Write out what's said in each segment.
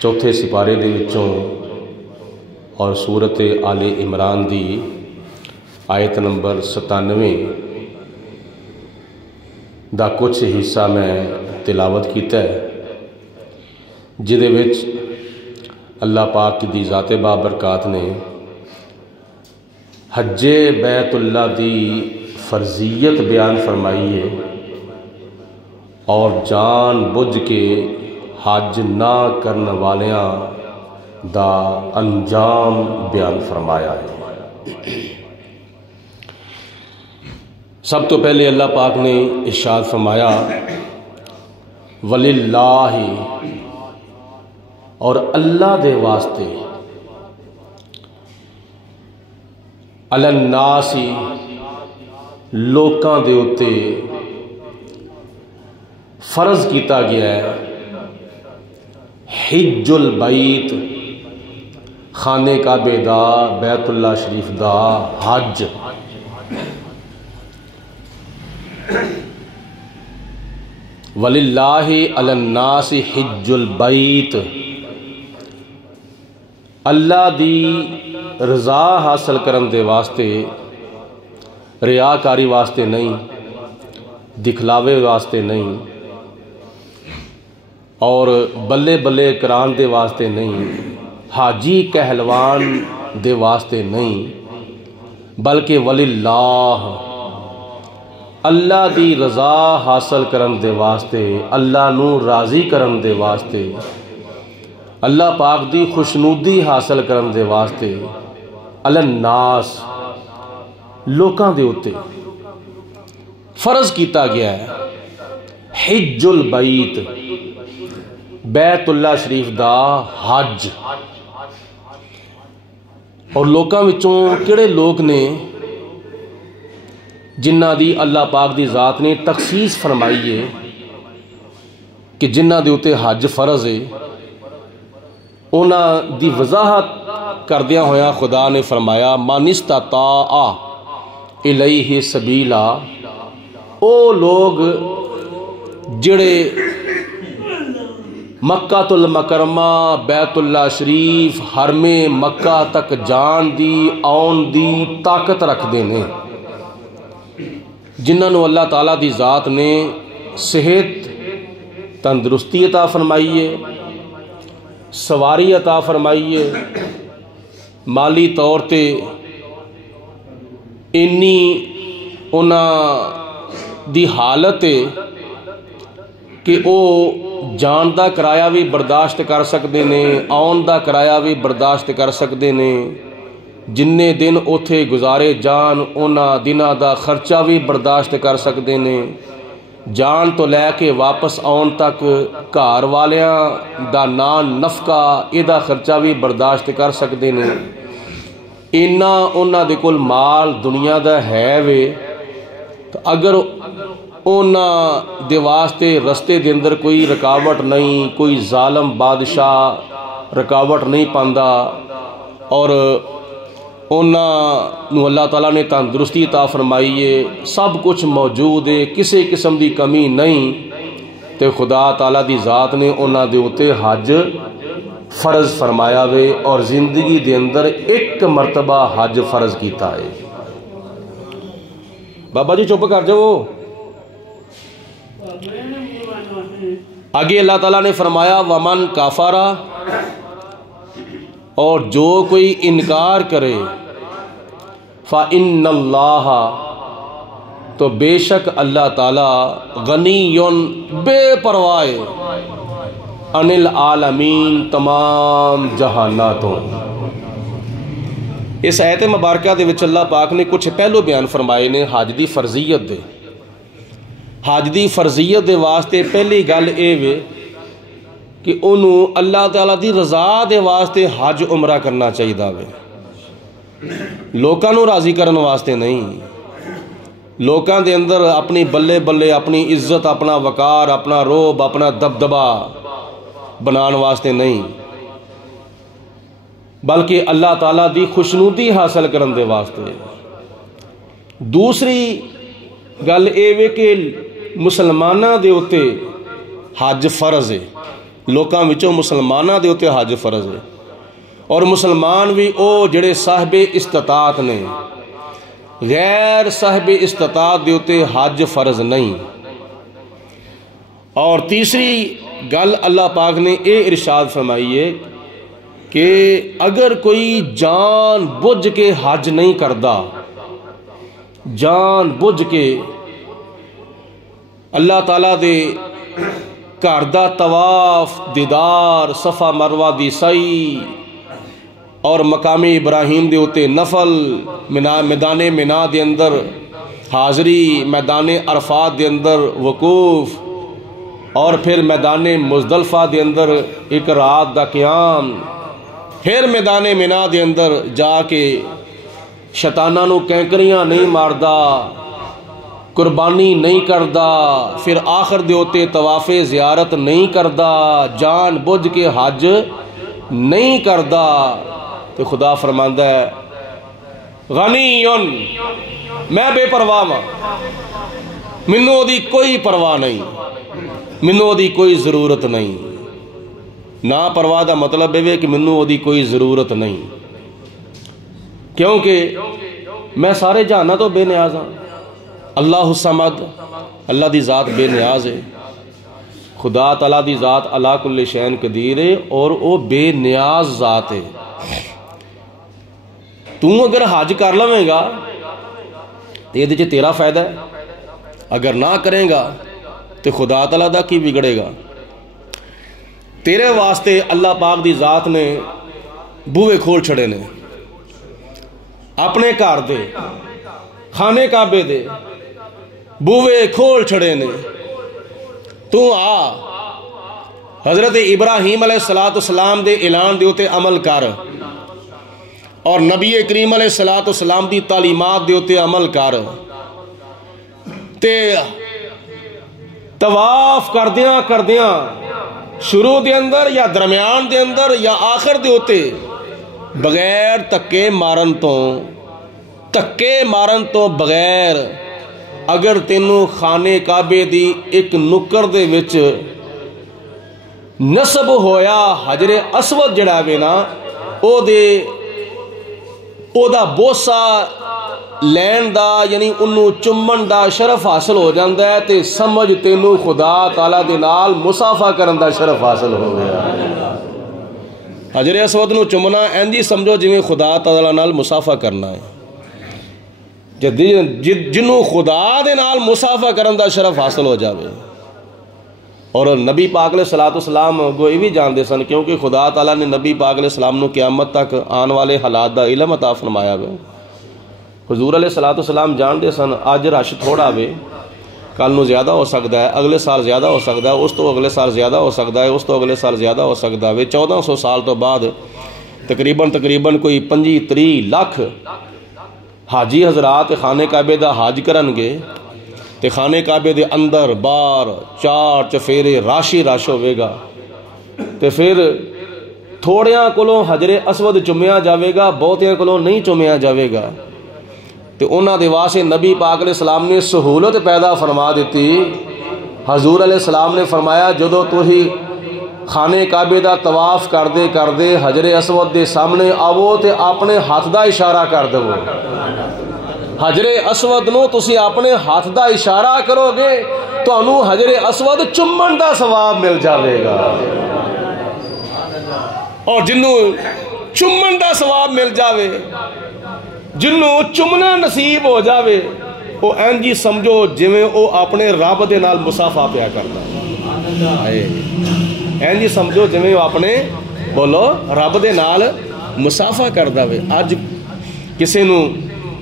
چوتھے سپارے دے وچوں اور سورت آل عمران دی آیت نمبر 97 دا کچھ حصہ میں تلاوت کیتا ہے، جدے وچ اللہ پاک دی ذات بابرکات نے حج بیت اللہ دی فرضیت بیان فرمائی ہے اور جان بجھ کے حج نہ کرن والیاں دا انجام بیان فرمایا ہے۔ سب تو پہلے اللہ پاک نے ارشاد فرمایا وَلِلَّهِ، اور اللہ دے واسطے، عَلَى النَّاسِ، لوکاں دے اتے فرض کیتا گیا ہے حج البیت، خانے کعبے دا، بیت اللہ شریف دا حج۔ وَلِلَّهِ عَلَى النَّاسِ حِجُّ الْبَيْتِ، اللہ دی رضا حاصل کرن دے واسطے، ریاکاری واسطے نہیں، دکھلاوے واسطے نہیں، اور بلے بلے کران دے واسطے نہیں، حاجی کہلوان دے واسطے نہیں، بلکہ وَلِلَّهِ، اللہ دی رضا حاصل کرن دے واسطے، اللہ نو راضی کرن دے واسطے، اللہ پاک دی خوشنودی حاصل کرن دے واسطے، علی الناس، لوکاں دے اتے فرض کیتا گیا ہے حج البیت، بیت اللہ شریف دا حج۔ اور لوکاں وچوں کیڑے لوگ نے جنہ دی اللہ پاک دی ذات نے تخصیص فرمائی ہے کہ جنہ دے اتے حج فرض ہے، انہاں دی وضاحت کردیاں ہویا خدا نے فرمایا من استطاع الیہ سبیلا، او لوگ جڑے مکہ المکرمہ، بیت اللہ شریف، حرم مکہ تک جان دی آن دی طاقت رکھ دینے، جنہاں نو اللہ تعالیٰ دی ذات نے صحت تندرستی عطا فرمائی ہے، سواری عطا فرمائی ہے، مالی طور تے انی انہاں دی حالت ہے کہ او جان دا کرایہ بھی برداشت کر سکتے نے، آن دا کرایہ بھی برداشت کر سکتے نے، جننے دن اوتھے گزارے جان انہاں دنہ دا خرچہ بھی برداشت کر سکتے نے، جان تو لے کے واپس آن تک گھر والیاں دا نان نفقہ ایدہ خرچہ بھی برداشت کر سکتے نے۔ اینا انہاں دے کول مال دنیا دا ہے وے، تو اگر انہاں دے واسطے رستے دے اندر کوئی رکاوٹ نہیں، کوئی ظالم بادشاہ رکاوٹ نہیں پاندا، اور انہاں نو اللہ تعالیٰ نے تندرستی عطا فرمائی ہے، سب کچھ موجود ہے، کسی قسم دی کمی نہیں، تے خدا تعالیٰ دی ذات نے انہاں دے اتے حج فرض فرمایا وے، اور زندگی دے اندر ایک مرتبہ حج فرض کیتا ہے۔ بابا جی چپ کر جاؤ۔ آگے اللہ تعالیٰ نے فرمایا ومن کافرا، اور جو کوئی انکار کرے فَإِنَّ اللَّهَ، تو بے شک اللہ تعالیٰ غنیٌ، بے پرواہ، عن العالمین، تمام جہاناتوں۔ اس آیت مبارکہ دے وچ اللہ پاک نے کچھ پہلو بیان فرمائے نے حج دی فرضیت دے۔ حج دی فرضیت دے واسطے پہلی گل اے وے کہ انہوں اللہ تعالیٰ دی رضا دے واسطے حج عمرہ کرنا چاہیے وے، لوکاں نو راضی کرن واسطے نہیں، لوکاں دے اندر اپنی بلے بلے اپنی عزت، اپنا وقار، اپنا روب، اپنا دبدبہ بنان واسطے نہیں، بلکہ اللہ تعالیٰ دی خوشنودی حاصل کرن دے واسطے۔ دوسری گل اے وے کہ مسلمانہ دے اتے حج فرض ہے، ਲੋਕਾਂ ਵਿੱਚੋਂ ਮੁਸਲਮਾਨਾਂ ਦੇ ਉੱਤੇ ਹਜ ਫਰਜ਼ ਹੈ। ਔਰ ਮੁਸਲਮਾਨ ਵੀ ਉਹ ਜਿਹੜੇ ਸਾਹਿਬ ਇਸਤਤਾਤ ਨੇ, ਗੈਰ ਸਾਹਿਬ ਇਸਤਤਾਤ ਦੇ ਉੱਤੇ ਹਜ ਫਰਜ਼ نہیں۔ اور تیسری گل اللہ پاک نے یہ ارشاد فرمائی ہے کہ اگر کوئی جان بوجھ کے حج نہیں کرتا، جان بوجھ کے اللہ تعالیٰ دے گھر دا طواف، دیدار، صفا مروہ دی سعی اور مقام ابراہیم دے اتے نفل، میدان منا دے اندر حاضری، میدان عرفات دے اندر وقوف، اور پھر میدان مزدلفہ دے اندر ایک رات دا قیام، پھر میدان منا دے اندر جا کے شیطاناں نو کینکریاں نہیں ماردا، قربانی نہیں کردا، پھر آخر دے ہوتے طواف زیارت نہیں کردا، جان بوجھ کے حج نہیں کردا، تو خدا فرماندا ہے غنیٌ، میں بے پرواہ ہاں، مینوں دی کوئی پرواہ نہیں، مینوں دی کوئی ضرورت نہیں۔ نا پرواہ دا مطلب ہے کہ مینوں دی کوئی ضرورت نہیں، کیونکہ میں سارے جہانا تو بے نیاز ہاں۔ اللہ الصمد، اللہ دی ذات بے نیاز ہے، خدا تعالیٰ دی ذات علی کل شیء قدیر ہے، اور وہ بے نیاز ذات ہے۔ تو اگر حج کر لویں گا تو یہ تیرا فائدہ ہے، اگر نہ کریں گا تو خدا تعالیٰ دا کی بگڑے گا۔ تیرے واسطے اللہ پاک دی ذات نے بوئے کھول چھڑے نے، اپنے گھر دے، خانے کعبے دے بوئے کھول چھڑے نے۔ تو آ حضرت ابراہیم علیہ السلام دے اعلان دے اتے عمل کر، اور نبی کریم علیہ السلام دی تعلیمات دے اتے عمل کر، تے طواف کردیاں شروع دے اندر یا درمیان دے اندر یا آخر دے ہوتے بغیر تکے مارن تو بغیر اگر تینوں خانے کعبے دی ایک نکر دے وچ نصب ہویا حجر اسود جڑا وے نا، او دا بوسا لین دا یعنی انہوں چمن دا شرف حاصل ہو جاندہ ہے، تے سمجھ تینوں خدا تعالیٰ دے نال مصافہ کرن دا شرف حاصل ہو گیا۔ حجر اسود نو چمنا اینجی سمجھو جویں خدا تعالیٰ نال مصافہ کرنا ہے، جنوں خدا دے نال مصافہ کرن دا شرف حاصل ہو جاوے۔ اور نبی پاک علیہ السلام گو یہ بھی جان دے سن، کیونکہ خدا تعالیٰ نے نبی پاک علیہ السلام نو قیامت تک آن والے حالات دا علم عطا فرمایا ہوئے۔ حضور علیہ السلام جان دے سن آج رش تھوڑا وے، کل نو زیادہ ہو سکتا ہے، اگلے سال زیادہ ہو سکتا ہے، اس تو اگلے سال زیادہ ہو سکتا ہے، اس تو اگلے سال زیادہ ہو سکتا ہے۔ 1400 سال تو بعد تقریباً کوئی 25-30 لاکھ حاجی حضرات خانے کعبے دا حج کرن گے، تے خانے کعبے دے اندر بار چار چفیرے راشی رش ہوئے گا، تے پھر تھوڑیاں کولوں حجر اسود چومیا جاوے گا، بہتیاں کولوں نہیں چومیا جاوے گا۔ تے انہاں دے واسطے نبی پاک علیہ السلام نے سہولت پیدا فرما دیتی۔ حضور علیہ السلام نے فرمایا جدو تو ہی خانے کعبے دا طواف کردے حجر اسود دے سامنے آو تے اپنے ہاتھ دا اشارہ کر دو، حجر اسود نو تسی اپنے ہاتھ دا اشارہ کرو گے تو انہوں حجر اسود چمن دا ثواب مل جاوے گا، اور جنہوں چمن دا ثواب مل جاوے، جنہوں چمنا نصیب ہو جاوے، وہ اینجی سمجھو جویں او اپنے رب دے نال مصافہ پیا کرتا، اینجی سمجھو جویں او اپنے بولو رب دے نال مصافہ کردا وے۔ اج کسے نو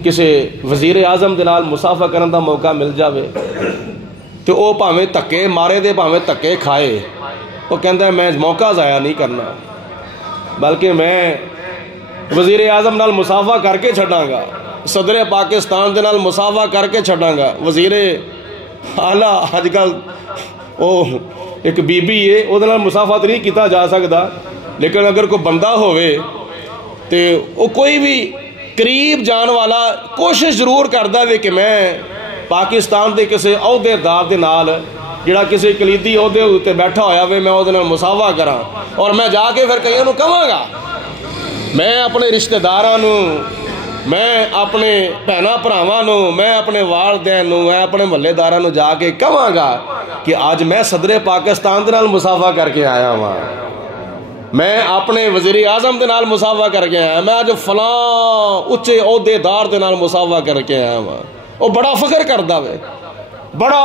کسے وزیر اعظم دے نال مصافہ کرن دا موقع مل جاوے تو او پاویں تکے مارے دے پاویں تکے کھائے، وہ کہندا ہے میں موقع ضائع نہیں کرنا، بلکہ میں وزیر اعظم نال مصافہ کر کے چھڑاں گا، صدر پاکستان دے نال مصافہ کر کے چھڑاں گا۔ وزیر اعلیٰ اج کل او ایک بی بی ہے، او دے نال مصافہ تو نہیں کیتا جا سکتا، لیکن اگر کوئی بندہ ہوئے تو وہ کوئی بھی قریب جان والا کوشش ضرور کرتا ہے کہ میں پاکستان دے کسے عہدے دار دے نال جڑا کسی کلیدی عہدے تے بیٹھا ہویا وے میں وہ مساوا کراں اور میں جا کے پھر کئیاں نوں کہاں گا میں اپنے رشتہ داراں نوں میں اپنے بھیناں بھراواں نوں میں اپنے والدین نوں میں اپنے محلے داراں نوں جا کے کہاں گا کہ آج میں صدر پاکستان دے نال مسافہ کر کے آیا ہاں میں اپنے وزیر اعظم دے نال مسافہ کر کے آیا میں آج فلاں اچے عہدے دار دے نال مسافہ کر کے آیا ہاں وہ بڑا فخر کردا وے بڑا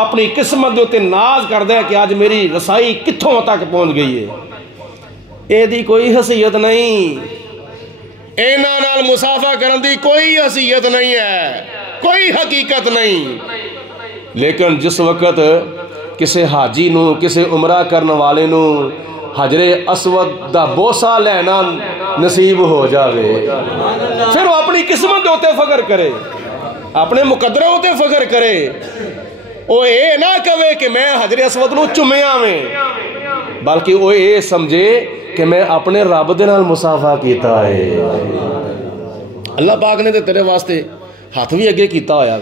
اپنی قسمت دے تے ناز کردا ہے کہ آج میری رسائی کتھوں تک پہنچ گئی ہے اے دی کوئی حیثیت نہیں اینا نال مسافہ کرن دی کوئی حیثیت نہیں ہے کوئی حقیقت نہیں لیکن جس وقت کسے حاجی نو کسے عمرہ کرن والے نو حجر اسود دا بوسا لینا نصیب ہو جاوے پھر وہ اپنی قسمت ہوتے فخر کرے اپنے مقدرہ ہوتے فخر کرے وہ اے نہ کہے کہ میں حجر اسود نو چمیاں میں بلکہ وہ اے سمجھے کہ میں اپنے رب دے نال مسافہ کیتا ہے اللہ پاک نے تیرے واسطے ہاتھ بھی اگے کیتا ہویا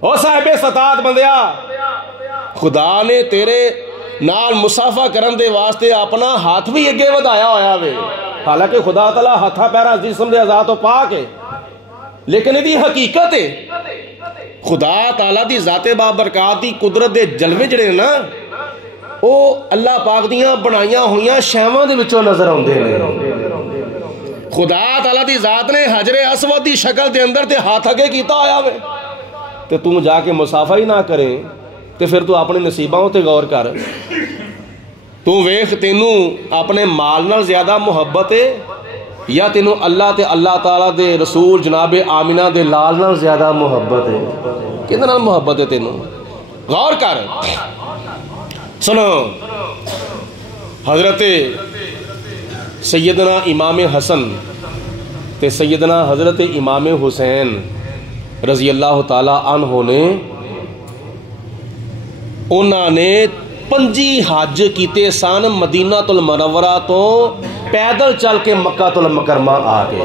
او صاحب ستات بندیا خدا نے تیرے نال مسافہ کرن دے واسطے اپنا ہاتھ بھی اگے ودایا ہویا وے حالانکہ خدا تعالیٰ ہاتھا پیرا جسم دے ذات و پاک ہے لیکن یہ حقیقت ہے خدا تعالیٰ دی ذات بابرکات دی قدرت دے جلوے جڑے نا او اللہ پاک دیاں بنائیاں ہویاں شیواں دے وچوں نظر آندے نے خدا تعالیٰ دی ذات نے حجر اسود دی شکل دے اندر تے ہاتھ اگے کیتا ہویا وے تے تم جا کے مسافہ ہی نہ کریں تے پھر تو اپنے نصیباں تے غور کر تو ویکھ تینوں اپنے مال نال زیادہ محبت ہے یا تینوں اللہ تے اللہ تعالیٰ دے رسول جناب آمینہ دے لال نال زیادہ محبت ہے کدے نال محبت ہے تینوں غور کر سنو حضرت سیدنا امام حسن تے سیدنا حضرت امام حسین رضی اللہ تعالی عنہ نے انہوں نے 5 حج کیتے سن مدینہ المنورہ تو پیدل چل کے مکہ المکرمہ آ کے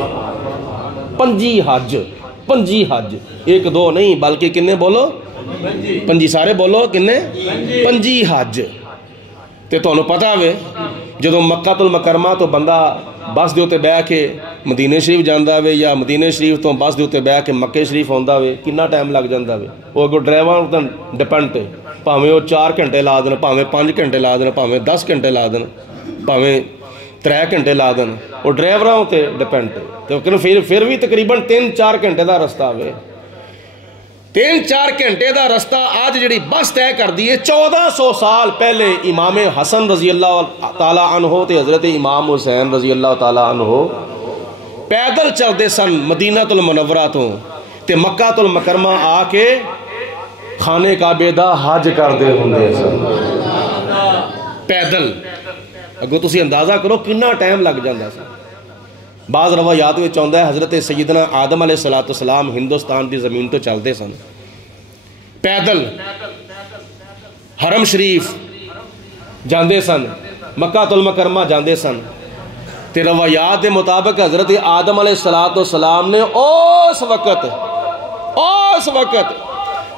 5 حج 1 2 نہیں بلکہ کنے بولو 5 سارے بولو کنے 5 حج تے تو انہوں پتا ہوئے جدو مکہ المکرمہ تو بندہ بس دے ہوتے بیٹھ کے مدینہ شریف جاندہ ہوئے یا مدینہ شریف تو بس دے ہوتے بیٹھ کے مکہ شریف ہوندہ ہوئے کنا ٹائم لگ جاندہ ہوئے وہ اگر ڈرائیور ڈیپینڈ ہے پاہمیں وہ 4 گھنٹے لا دن پاہمیں 5 گھنٹے لا دن پاہمیں 10 گھنٹے لا دن پاہمیں 3 گھنٹے لا دن وہ ڈرائیوروں ہوتے ڈیپینڈ ہے تو پھر بھی تقریباً 3-4 گھنٹے دا رستہ ہوئے 3-4 گھنٹے دا رستہ آج جڑی بس طے کر دیئے 1400 سال پہلے امام حسن رضی اللہ تعالیٰ عنہ تے حضرت امام حسین رضی اللہ تعالیٰ عنہ پیدل چل دے سن مدینہ المنورہ تو تے مکہ المکرمہ آ کے خانے کعبے دا حج کر دے ہوندے سن پیدل اگو تسی اندازہ کرو کنا ٹائم لگ جاندہ سن بعض روایات میں چاہتا ہے حضرت سیدنا آدم علیہ السلام ہندوستان دی زمین تو چلتے سن پیدل حرم شریف جاندے سن مکہ المکرمہ جاندے سن تے روایات دے مطابق حضرت آدم علیہ السلام نے اس وقت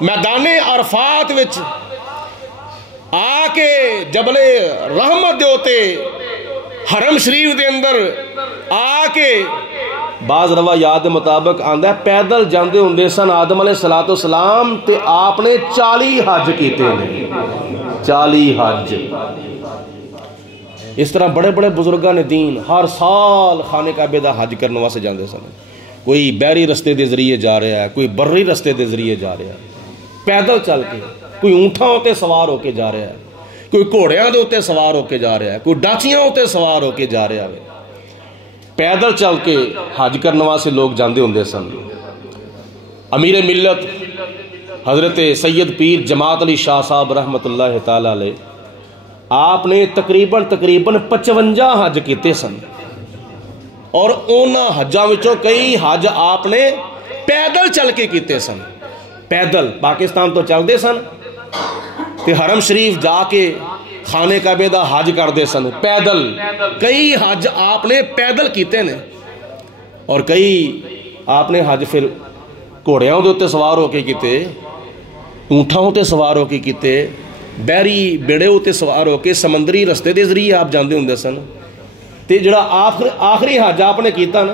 میدان عرفات وچ آ کے جبل رحمت دے ہوتے حرم شریف دے اندر آ کے بعض روایات دے مطابق آندہ ہے پیدل جاندے ہوندے سن آدم علیہ السلام تے آپ نے 40 حج کیتے ہیں 40 حج اس طرح بڑے بڑے بزرگان دین ہر سال خانے کعبے دا حج کرنے واسطے جاندے سن کوئی بحری رستے دے ذریعے جا رہا ہے کوئی بری رستے دے ذریعے جا رہا ہے پیدل چل کے کوئی اونٹاں ہوتے سوار ہو کے جا رہا ہے کوئی گھوڑیاں دے ہوتے سوار ہو کے جا رہا ہے کوئی ڈاچیاں ہوتے سوار ہو کے جا رہا ہے پیدل چل کے حج کرنے واسطے لوگ جاندے ہوندے سن امیر ملت حضرت سید پیر جماعت علی شاہ صاحب رحمت اللہ تعالی علیہ آپ نے تقریباً 55 حج کیتے سن اور انہاں حجاں وچوں کئی حج آپ نے پیدل چل کے کیتے سن پیدل پاکستان تو چل دے سن تے حرم شریف جا کے خانے کعبے دا حج کر دے سن پیدل کئی حج آپ نے پیدل کیتے نے اور کئی آپ نے حج پھر گھوڑیاں دے اوتے سوار ہو کے کیتے ਊਂਠਾਂ ਉਤੇ ਸਵਾਰ ਹੋ ਕੇ ਕੀਤੇ, ਬਹਿਰੀ ਬੇੜੇ ਉਤੇ ਸਵਾਰ ਹੋ ਕੇ ਸਮੁੰਦਰੀ ਰਸਤੇ ਦੇ ਜ਼ਰੀਏ ਆਪ ਜਾਂਦੇ ਹੁੰਦੇ ਸਨ। ਤੇ ਜਿਹੜਾ ਆਖਰੀ ਹੱਜ ਆਪਨੇ ਕੀਤਾ ਨਾ,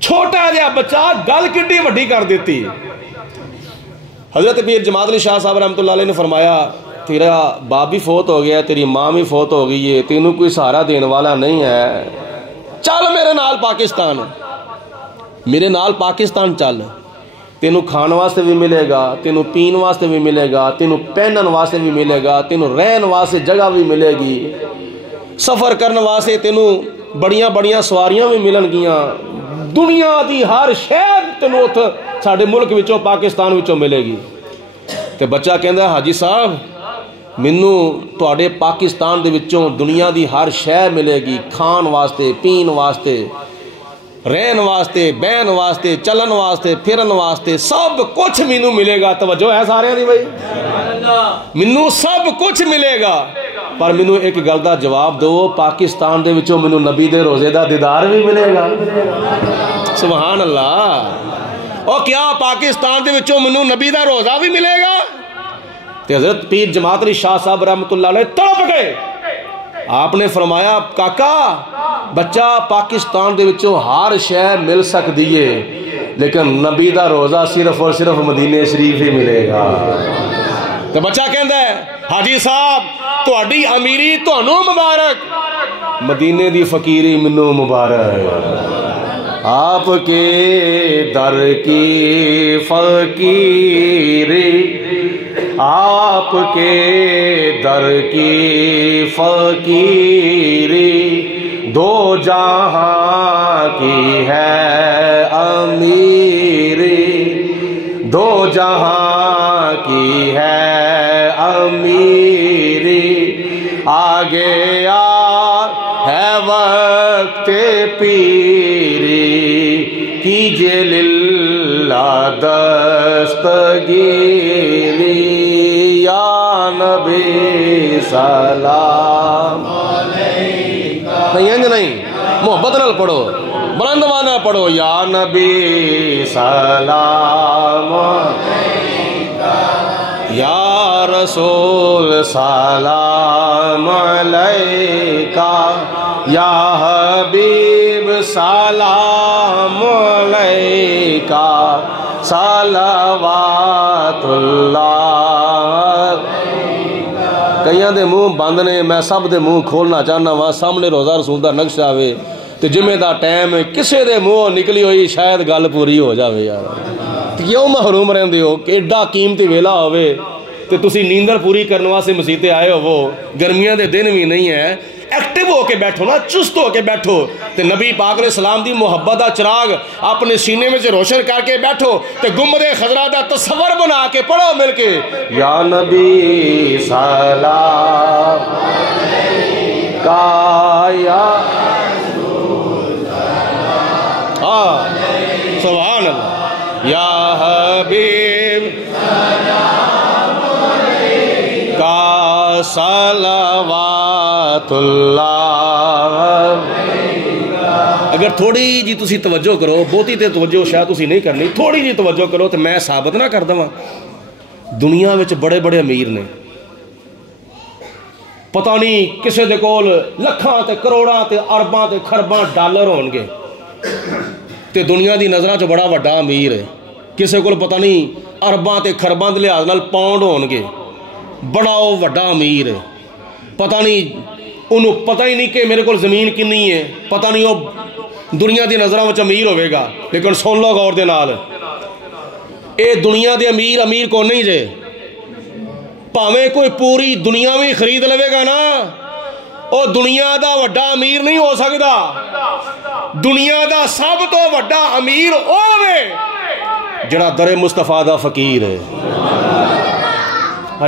چھوٹا جہا بچہ گل کڈی وڈی کر دیتی. حضرت پیر جماعت علی شاہ صاحب رحمۃ اللہ علیہ نے فرمایا تیرا باپ بھی فوت ہو گیا, تیری ماں بھی فوت ہو گئی ہے, تینوں کوئی سہارا دین والا نہیں ہے, چل میرے نال پاکستان, میرے نال پاکستان چل, تینوں کھان واسطے بھی ملے گا, تینوں پین واسطے بھی ملے گا, تینوں پہنن واسطے بھی ملے گا, تینوں رہن واسطے جگہ بھی ملے گی, سفر کرنے واسطے تینوں بڑیاں بڑیاں سواریاں بھی ملن گیاں, دنیا دی ہر شہر تینوں اتھ ساڈے ملک وچوں پاکستان وچوں ملے گی. تے بچہ کہندا حاجی صاحب مینوں تواڈے پاکستان دے وچوں دنیا دی ہر شے ملے گی, کھان واسطے, پین واسطے, رہن واسطے, بہن واسطے, چلن واسطے, پھرن واسطے, سب کچھ مینوں ملے گا. توجہ ہے سارے دی بھائی, مینوں سب کچھ ملے گا, پر مینوں ایک گل دا جواب دو, پاکستان دے وچوں مینوں نبی دے روزے دا دیدار بھی ملے گا. سبحان اللہ. اور کیا پاکستان دے وچوں مینوں نبی دا روزہ بھی ملے گا؟ تے حضرت پیر جماعت علی شاہ صاحب رحمۃ اللہ علیہ تڑپ گئے. آپ نے فرمایا کاکا بچہ پاکستان دے وچوں ہر شے مل سکتی ہے, لیکن نبی دا روزہ صرف اور صرف مدینے شریف ہی ملے گا. تو بچہ کہندا ہے حاجی صاحب تہاڈی امیری تہانوں مبارک, مدینے دی فقیری منوں مبارک. آپ کے در کی فقیری, آپ کے در کی فقیری, دو جہاں کی ہے امیری, دو جہاں کی ہے امیری, آگے ہے وقت پیری, کیجئے للہ دستگیری, یا نبی سلام علیکہ. نہیں محبت نال پڑھو, بلند آواز پڑھو, یا نبی سلام علیکہ, یا رسول سلام علیکہ, یا حبیب سلام علیکہ, صلوات اللہ. کئیاں دے منہ بند نے, میں سب دے منہ کھولنا چاہنا وا, سامنے روزہ رسول دا نقش آوے تے جمعے دا ٹائم کسے دے منہ نکلی ہوئی شاید گل پوری ہو جاوے. یار کیوں محروم رہندے ہو کہ ایڈا قیمتی ویلا ہوئے تے تسی نیندر پوری کرنے واسطے مسیتے آئے ہو, وہ گرمیاں دے دن بھی نہیں ہے, ایکٹیو ہو کے بیٹھو نا, چست ہو کے بیٹھو, تے نبی پاک علیہ السلام دی محبت دا چراغ اپنے سینے میں سے روشن کر کے بیٹھو, تے گنبد خضرا دا تصور بنا کے پڑھو مل کے, یا نبی سلام علیکہ, یا رسول سلام علیکہ, سبحان اللہ, یا حبیب سلام علیکہ, صلوات اللہ. اگر تھوڑی جی تسی توجہ کرو, بہتی تے توجہ شاید تسی نہیں کرنی, تھوڑی جی توجہ کرو تو میں ثابت نہ کر دوں, دنیا وچ بڑے بڑے امیر نے, پتہ نہیں کسے دے کول لکھاں تے کروڑاں تے ارباں تے خرباں ڈالر ہون گے, تے دنیا دی نظراں چ بڑا وڈا امیر ہے. کسے کول پتہ نہیں ارباں تے خرباں دے لحاظ نال پاؤنڈ ہون گے, بڑا وہ وڈا امیر ہے. پتہ نہیں انہوں پتہ ہی نہیں کہ میرے کو زمین کنی ہے, پتہ نہیں وہ دنیا دی نظروں میں امیر ہوئے گا. لیکن سن لو غور دے نال, اے دنیا دے امیر امیر کو نہیں جے, پاویں کوئی پوری دنیا بھی خرید لوے گا نا, او دنیا دا وڈا امیر نہیں ہو سکتا. دنیا دا سب تو وڈا امیر ہوے جڑا در مصطفیٰ دا فقیر ہے.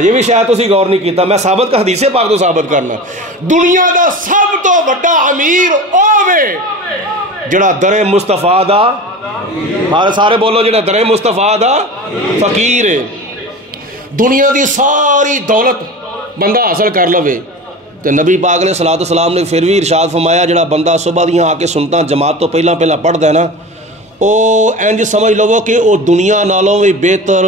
یہ بھی شاید تسی غور نہیں کیتا, میں ثابت کا حدیث پاک تو ثابت کرنا, دنیا دا سب تو بڑا امیر ہوے جڑا در مصطفیٰ دا, سارے بولو, جڑا در مصطفیٰ دا فقیر ہے. دنیا دی ساری دولت بندہ حاصل کر لوے, تو نبی پاک علیہ السلام نے پھر بھی ارشاد فرمایا جڑا بندہ صبح دیاں آ کے سنتا جماعت تو پہلا پڑھتا ہے نا, او انج سمجھ لو کہ او دنیا نالوں بھی بہتر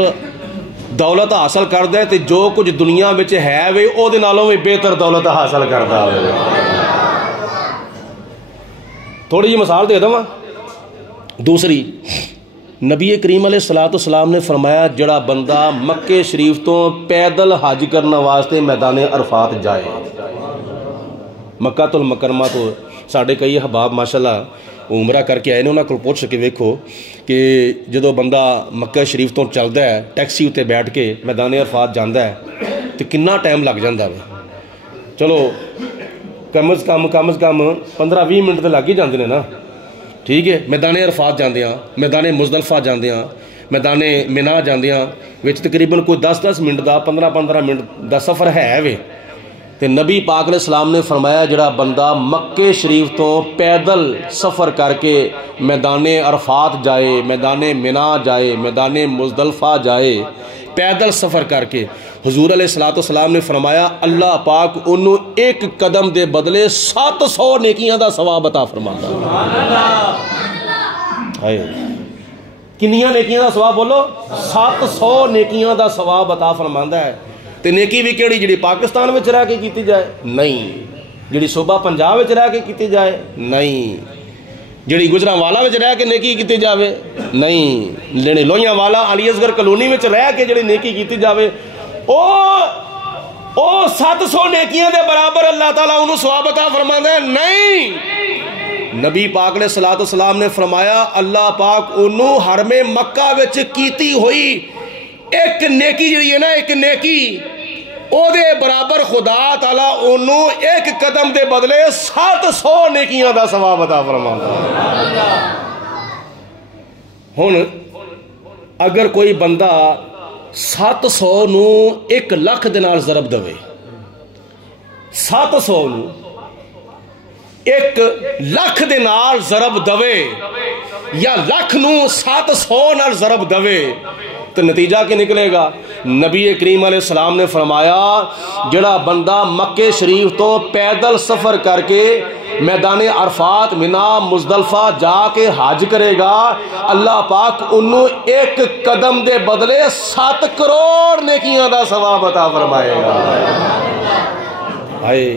دولت حاصل کر دے, تے جو کچھ دنیا وچ ہے وے او دے نالوں بھی بہتر دولت حاصل کردا ہوے. تھوڑی جی مثال دے دواں, دوسری، نبی کریم علیہ الصلوۃ والسلام نے فرمایا جڑا بندہ مکے شریف تو پیدل حج کرنے واسطے میدان عرفات جائے، مکہ المکرمہ تو ساڈے کئی احباب ماشاءاللہ عمرہ کر کے آئے نے، انہوں کو پوچھ کے ویکھو کہ جدو بندہ مکہ شریف تو چلتا ہے ٹیکسی اتنے بیٹھ کے میدان عرفات جانا ہے تو کنا ٹائم لگ جاتا ہے؟ چلو کم از کم 15-20 منٹ تو لگ ہی جاندے نے نا، ٹھیک ہے۔ میدان عرفات جاندے ہاں، میدان مزدلفہ جاندے ہاں، میدان منا جاندے ہاں، وچ تقریباً کوئی 10-10 منٹ دا 15-15 منٹ دا سفر ہے وے، تے نبی پاک علیہ السلام نے فرمایا جڑا بندہ مکے شریف تو پیدل سفر کر کے میدان عرفات جائے، میدان منا جائے، میدان مزدلفہ جائے، پیدل سفر کر کے، حضور علیہ الصلوۃ والسلام نے فرمایا اللہ پاک انہوں ایک قدم دے بدلے 700 نیکیاں دا ثواب عطا فرماتا ہے۔ سبحان اللہ، کنیاں نیکیاں دا ثواب بولو؟ 700 نیکیاں دا ثواب عطا فرماندا ہے۔ تے نیکی بھی کیڑی جڑی پاکستان وچ رہ کے کیتی جائے؟ نہیں۔ جڑی صوبہ پنجاب وچ رہ کے کیتی جائے؟ نہیں۔ جڑی گجرانوالا وچ رہ کے نیکی کیتی جاوے؟ نہیں۔ لینے لوہیاں والا علی اصغر کلونی وچ رہ کے جڑی نیکی کیتی جاوے او 700 نیکیاں دے برابر اللہ تعالیٰ انہوں ثواب عطا فرماندا ہے؟ نہیں۔ نبی پاک علیہ الصلوۃ والسلام نے فرمایا اللہ پاک انہوں حرم مکہ وچ کیتی ہوئی ایک نیکی جڑی ہے نا، ایک نیکی او دے برابر خدا تعالیٰ انہوں ایک قدم دے بدلے 700 نیکیاں دا ثواب عطا فرماندا ہے۔ ہن اگر کوئی بندہ 700 نو 1 لاکھ دے نال ضرب دوے، 700 نو 1 لاکھ دے نال ضرب دوے یا لاکھ نو 700 نال ضرب دوے تو نتیجہ کیا نکلے گا؟ نبی کریم علیہ السلام نے فرمایا جڑا بندہ مکے شریف تو پیدل سفر کر کے میدان عرفات منا مزدلفہ جا کے حج کرے گا اللہ پاک انہوں ایک قدم دے بدلے 7 کروڑ نیکیاں دا ثواب عطا فرمائے گا۔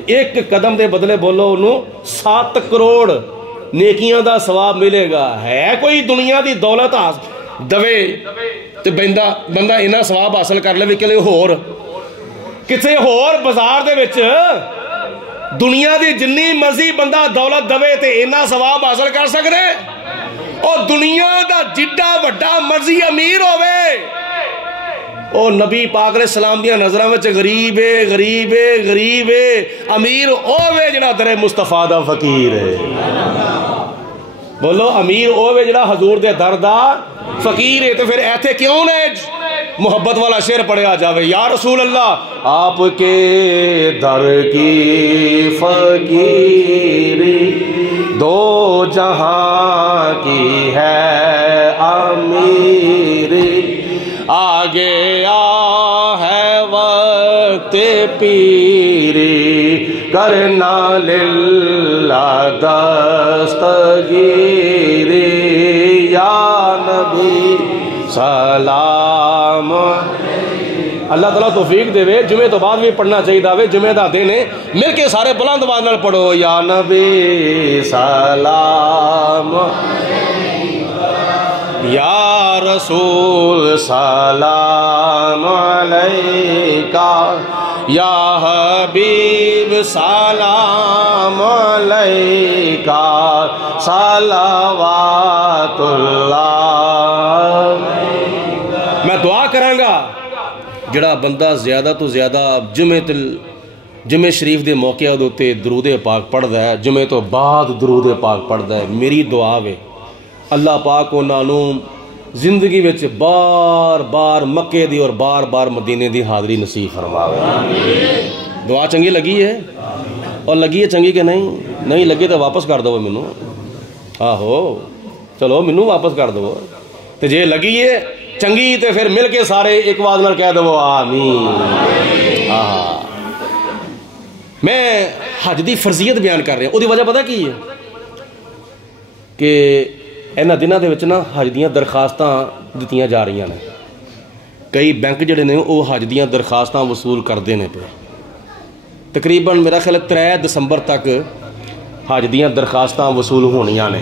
ایک قدم دے بدلے بولو انہوں 7 کروڑ نیکیاں دا ثواب ملے گا۔ ہے کوئی دنیا دی دولت دوے تے بندہ انہا ثواب حاصل کر لے وکلے کسے ہور بازار دے وچ دنیا دی جنی مرضی بندہ دولت دوے تے انہا ثواب حاصل کر سکتے؟ اور دنیا دا جڈا وڈا مرضی امیر ہوئے او نبی پاک علیہ السلام دیا نظرہ میں غریب ہے امیر ہوئے جڑا در مصطفیٰ دا فقیر ہے۔ بولو امیر ہوئے جڑا حضور دے در دا فقیر ہے۔ تو پھر ایتھے کیوں نے محبت والا شعر پڑھیا جاوے یا رسول اللہ آپ کے در کی فقیری دو جہاں کی ہے امیری آگے آ ہے وقت پیری کرنا للہ دستگیری یا نبی سلام۔ اللہ تعالیٰ توفیق دے وے جمعے تو بعد بھی پڑھنا چاہیے داوے جمعے دا دینے مل کے سارے بلند آواز نال پڑھو یا نبی سلام یا رسول سلام علیکہ یا حبیب سلام علیکہ صلوات اللہ۔ میں دعا کروں گا جڑا بندہ زیادہ تو زیادہ جمعہ شریف دے موقع دوتے درود پاک پڑھ دا ہے، جمعہ تو بعد درود پاک پڑھ دا ہے، میری دعا وے اللہ پاک انہوں زندگی وچ بار بار مکے دی اور بار بار مدینے دی حاضری نصیب فرماوے۔ دعا چنگی لگی ہے اور لگی ہے چنگی کہ نہیں لگی تو واپس کر دو منو، آہو چلو منو واپس کر دو، تے جے لگی ہے چنگی تے پھر مل کے سارے ایک آواز نال کہہ دو آمین۔ میں حج دی فرضیت بیان کر رہا ہوں، وہ وجہ پتہ کی ہے کہ اینا دنوں دے وچ نا حج دیاں درخواستاں دتیاں جا رہی ہیں، کئی بینک جڑے نے وہ حج دیاں درخواستاں وصول کردے نے پہ، تقریباً میرا خیال 3 دسمبر تک حج دیاں درخواستاں وصول ہونیاں نے۔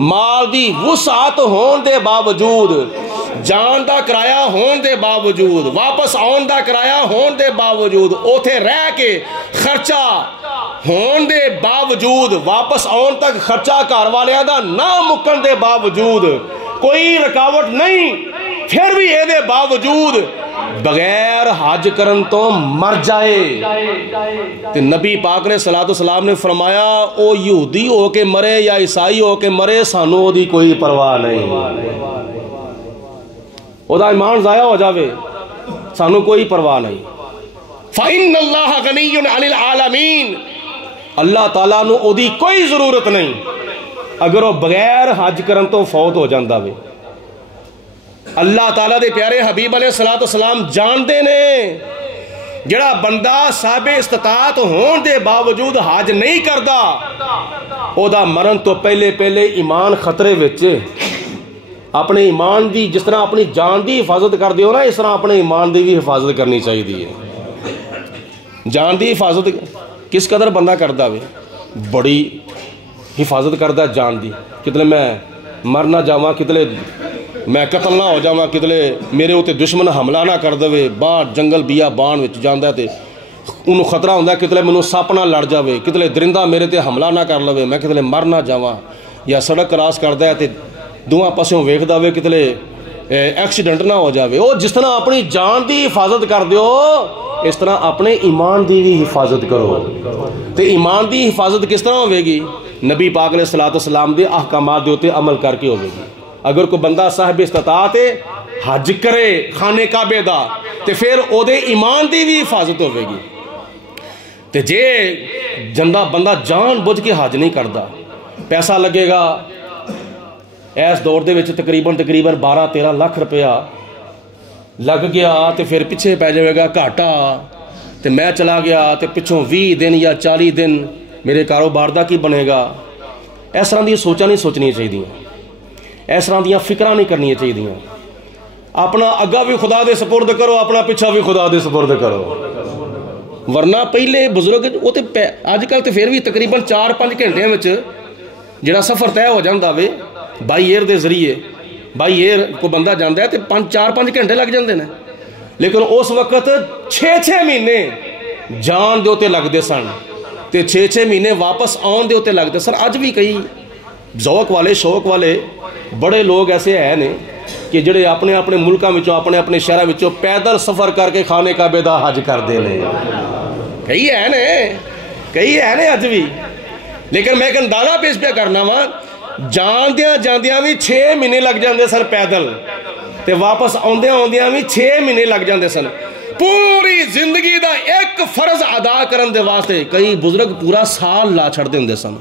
مال دی وسعت ہون دے باوجود، جان دا کرایہ ہون دے باوجود، واپس آن دا کرایہ ہون دے باوجود، اوتھے رہ کے خرچہ ہون دے باوجود، واپس آن تک خرچہ گھر والیاں دا نہ مکن دے باوجود، کوئی رکاوٹ نہیں، پھر بھی اے دے باوجود بغیر حج کرن تو مر جائے تے نبی پاک نے صلی اللہ علیہ وسلم نے فرمایا او یہودی ہو کے مرے یا عیسائی ہو کے مرے، سانو دی کوئی پرواہ نہیں، او دا ایمان ضائع ہو جاوے سانو کوئی پرواہ نہیں۔ فَإِنَّ اللَّهَ غَنِيٌّ عَنِ الْعَالَمِينَ، اللہ تعالیٰ نو او دی کوئی ضرورت نہیں اگر وہ بغیر حج کرن تو فوت ہو جاندہ وے۔ اللہ تعالیٰ دے پیارے حبیب علیہ السلام جان دے نے جڑا بندہ صاحب استطاعت ہون دے باوجود حج نہیں کردا، او دا مرن تو پہلے ایمان خطرے وچ، اپنے ایمان دی جس طرح اپنی جان دی حفاظت کر دیو نا، اس طرح اپنے ایمان دی بھی حفاظت کرنی چاہیے دی ہے۔ جان دی حفاظت کس قدر بندہ کردا وے، بڑی حفاظت کردا جان دی، کتنے میں مر نہ جاواں، کتنے میں قتل نہ ہو جاواں، کتنے میرے ہوتے دشمن حملہ نہ کر دے، باہر جنگل بیا بان وچ جاندا تے انہوں خطرہ ہوندا، کتنے منوں سپ نہ لڑ جاوے، کتنے درندہ میرے تے حملہ نہ کر لوے، میں کتنے مر نہ جاواں، یا سڑک کراس کردا ہے تے دوواں پاسوں ویکھدا وے کتنے ایکسیڈنٹ نہ ہو جاوے۔ او جس طرح اپنی جان دی حفاظت کر دیو اس طرح اپنے ایمان دی بھی حفاظت کرو۔ تے ایمان دی حفاظت کس طرح ہوے گی؟ نبی پاک علیہ السلام دے احکامات دے اوتے عمل کر کے ہوے گی۔ اگر کوئی بندہ صاحب استطاعت حج کرے خانے کعبے دا تے پھر او دے ایمان دی بھی حفاظت ہوے گی۔ تے جے بندہ جان بوجھ کے حج نہیں کردا، پیسہ لگے گا اس دور دے وچ تقریباً 12-13 لاکھ روپیہ لگ گیا تے پھر پیچھے پہ جائے گا گھاٹا، تے میں چلا گیا تے پچھوں 20 دن یا 40 دن میرے کاروبار دا کی بنے گا۔ اس طرح دی سوچاں نہیں سوچنی چاہیے، اس طرح دیاں فکراں نہیں کرنی چاہیے۔ اپنا اگا بھی خدا دے سپرد کرو، اپنا پچھا بھی خدا دے سپرد کرو، ورنہ پہلے بزرگ وہ تے اج کل تے پھر بھی تقریباً 4-5 گھنٹے وچ جڑا سفر طے ہو جاندا وے بائی ایئر دے ذریعے، بائی ایئر کو بندہ جاندا ہے تے 4-5 گھنٹے لگ جاندے نے، لیکن اس وقت 6-6 مہینے جان دے اوتے لگدے سن تے 6-6 مہینے واپس آن دے اوتے لگدے سن۔ اج بھی کئی ذوق والے شوق والے بڑے لوگ ایسے ہیں نے کہ جڑے اپنے اپنے ملکاں وچوں اپنے شہراں وچوں پیدل سفر کر کے خانے کعبے دا حج کردے نے، کئی ہے نے اج بھی۔ لیکن میں ایک اندازہ پیش پہ کرنا وا، جاندیاں بھی 6 مہینے لگ جاندے سن پیدل تے واپس آندیاں بھی 6 مہینے لگ جاندے سن۔ پوری زندگی دا ایک فرض ادا کرن دے واسطے کئی بزرگ پورا سال لا چھڑ دے ہندے سن۔